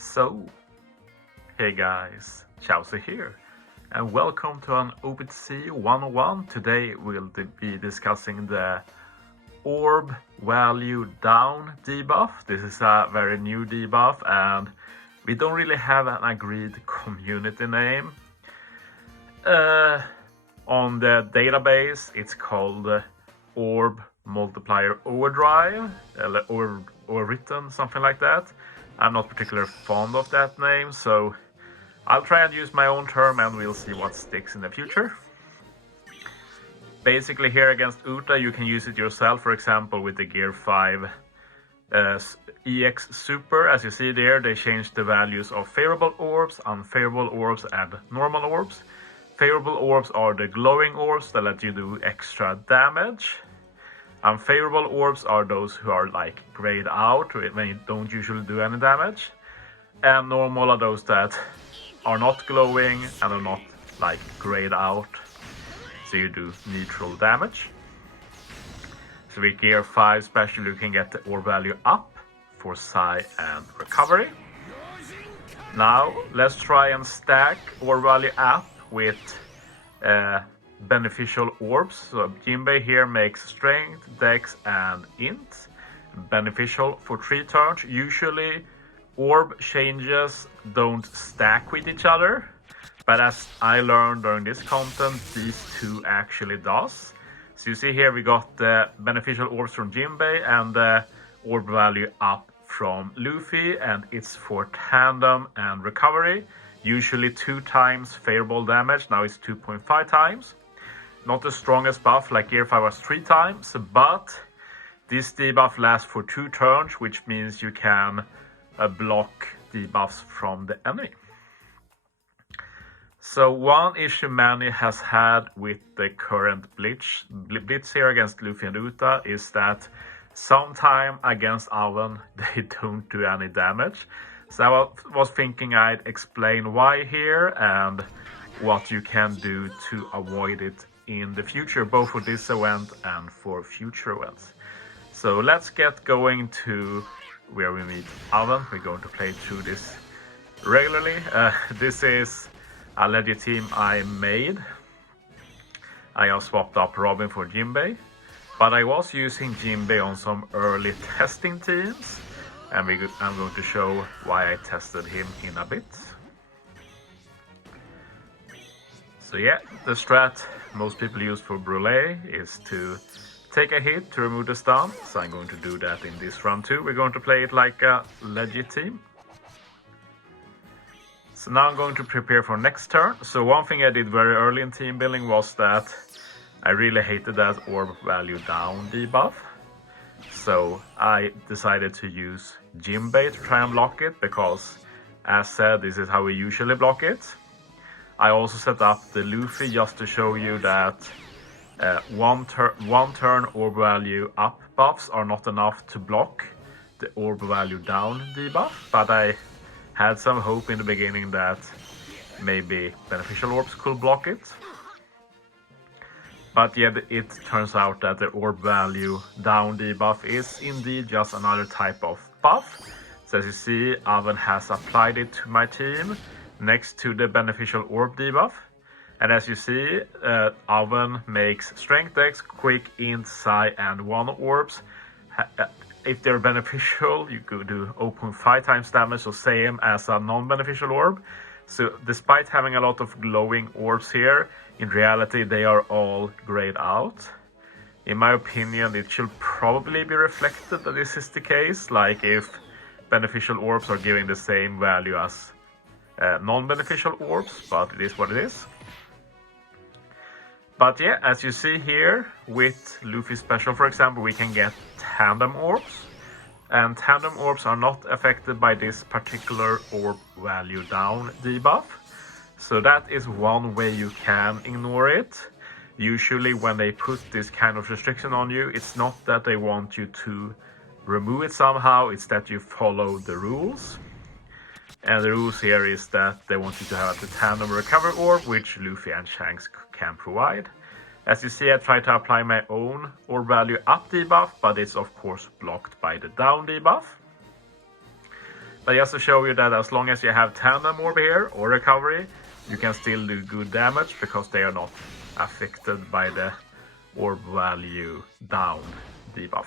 So, hey guys, Chauzu here, and welcome to an OPTC 101. Today we'll be discussing the Orb Value Down debuff. This is a very new debuff, and we don't really have an agreed community name. On the database, it's called Orb Multiplier Overdrive, or written, something like that. I'm not particularly fond of that name, so I'll try and use my own term and we'll see what sticks in the future. Basically here against Uta you can use it yourself, for example with the Gear 5 EX Super. As you see there, they changed the values of favorable orbs, unfavorable orbs and normal orbs. Favorable orbs are the glowing orbs that let you do extra damage. Unfavorable orbs are those who are like grayed out when you don't usually do any damage. And normal are those that are not glowing and are not like grayed out, so you do neutral damage. So with Gear 5 special you can get the orb value up for Psi and recovery. Now let's try and stack orb value up with beneficial orbs. So Jinbei here makes strength, dex and int. Beneficial for 3 turns. Usually orb changes don't stack with each other, but as I learned during this content, these two actually does. So you see here we got the beneficial orbs from Jinbei and the orb value up from Luffy, and it's for tandem and recovery. Usually 2 times favorable damage, now it's 2.5 times. Not the strongest buff, like Gear 5 was 3 times, but this debuff lasts for 2 turns, which means you can block debuffs from the enemy. So one issue Manny has had with the current Blitz here against Luffy and Uta is that sometime against Oven they don't do any damage. So I was thinking I'd explain why here and what you can do to avoid it in the future, both for this event and for future events. So let's get going to where we meet Oven. We're going to play through this regularly. This is a legit team I made. I have swapped up Robin for Jinbei, but I was using Jinbei on some early testing teams, and I'm going to show why I tested him in a bit. So yeah, the strat most people use for Brûlé is to take a hit to remove the stun, so I'm going to do that in this run too. We're going to play it like a legit team. So now I'm going to prepare for next turn. So one thing I did very early in team building was that I really hated that orb value down debuff. So I decided to use Jinbei to try and block it, because as said, this is how we usually block it. I also set up the Luffy just to show you that one turn orb value up buffs are not enough to block the orb value down debuff, but I had some hope in the beginning that maybe beneficial orbs could block it. But yeah, it turns out that the orb value down debuff is indeed just another type of buff. So as you see, Oven has applied it to my team next to the beneficial orb debuff. And as you see, Oven makes strength, dex, quick, int, psi and 1 orbs. If they're beneficial, you could do 0.5 times damage, so same as a non-beneficial orb. So despite having a lot of glowing orbs here, in reality they are all grayed out. In my opinion, it should probably be reflected that this is the case, like if beneficial orbs are giving the same value as non-beneficial orbs, but it is what it is. But yeah, as you see here, with Luffy special for example, we can get tandem orbs. And tandem orbs are not affected by this particular orb value down debuff. So that is one way you can ignore it. Usually when they put this kind of restriction on you, it's not that they want you to remove it somehow, it's that you follow the rules. And the rules here is that they want you to have the tandem recovery orb, which Luffy and Shanks can provide. As you see, I try to apply my own orb value up debuff, but it's of course blocked by the down debuff. But just to show you that as long as you have Tandem Orb here or Recovery, you can still do good damage because they are not affected by the Orb Value down debuff.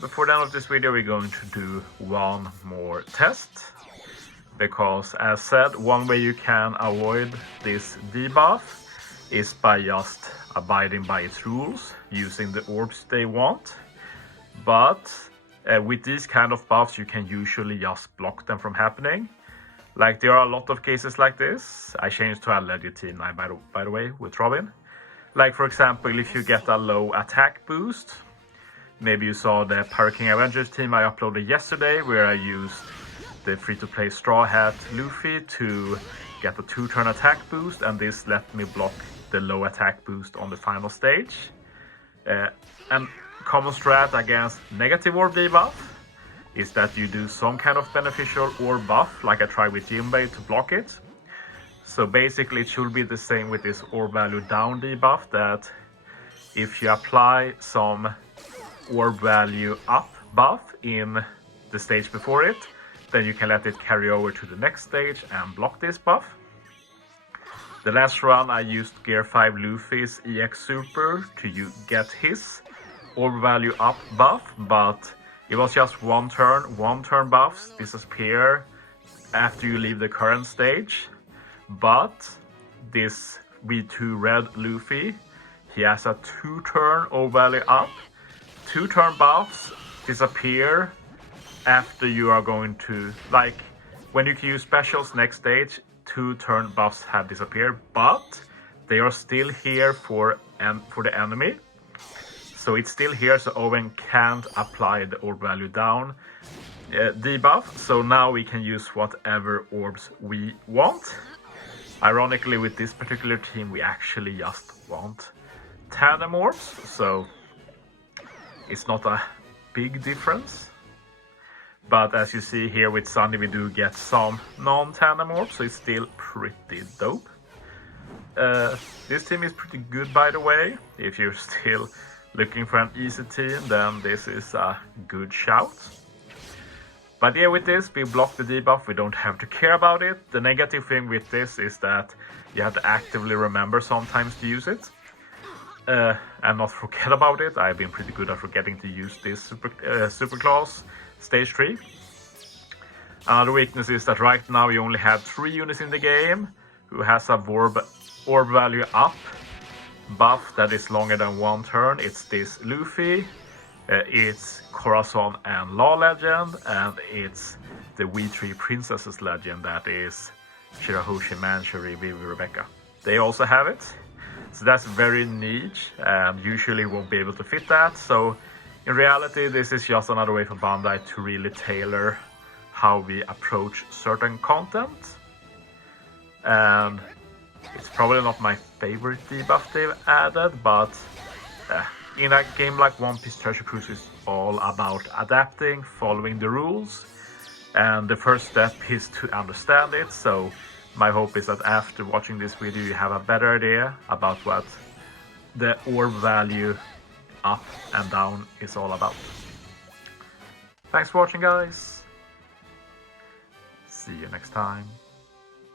Before the end of this video, we're going to do one more test. Because as said, one way you can avoid this debuff is by just abiding by its rules, using the orbs they want. But with these kind of buffs, you can usually just block them from happening. Like there are a lot of cases like this. I changed to a legit team now, by the way, with Robin. Like for example, if you get a low attack boost, maybe you saw the Hurricane Avengers team I uploaded yesterday, where I used the free-to-play Straw Hat Luffy to get a 2-turn attack boost, and this let me block the low attack boost on the final stage. And common strat against negative orb debuff is that you do some kind of beneficial orb buff, like I tried with Jinbei to block it. So basically it should be the same with this orb value down debuff, that if you apply some orb value up buff in the stage before it, then you can let it carry over to the next stage and block this buff. The last run I used Gear 5 Luffy's EX Super to get his orb value up buff, but it was just one turn buffs disappear after you leave the current stage. But this V2 Red Luffy, he has a 2-turn orb value up. 2-turn buffs disappear after you are going to, like, when you can use specials next stage, 2-turn buffs have disappeared, but they are still here for the enemy. So it's still here, so Owen can't apply the orb value down debuff. So now we can use whatever orbs we want. Ironically, with this particular team, we actually just want Tandem orbs, so it's not a big difference. But as you see here with Sunny, we do get some non-tandem orbs, so it's still pretty dope. This team is pretty good, by the way. If you're still looking for an easy team, then this is a good shout. But yeah, with this, we block the debuff, we don't have to care about it. The negative thing with this is that you have to actively remember sometimes to use it. And not forget about it. I've been pretty good at forgetting to use this super class stage 3. Another weakness is that right now you only have 3 units in the game who has a orb value up buff that is longer than 1 turn. It's this Luffy, it's Corazon and Law Legend, and it's the V3 Princesses Legend, that is Shirahoshi, Manchuri, Vivi, Rebecca. They also have it. So that's very niche and usually won't be able to fit that. So in reality, this is just another way for Bandai to really tailor how we approach certain content. And it's probably not my favorite debuff they've added, but in a game like One Piece Treasure Cruise, is all about adapting, following the rules. And the first step is to understand it. So my hope is that after watching this video, you have a better idea about what the orb value up and down is all about. Thanks for watching, guys. See you next time.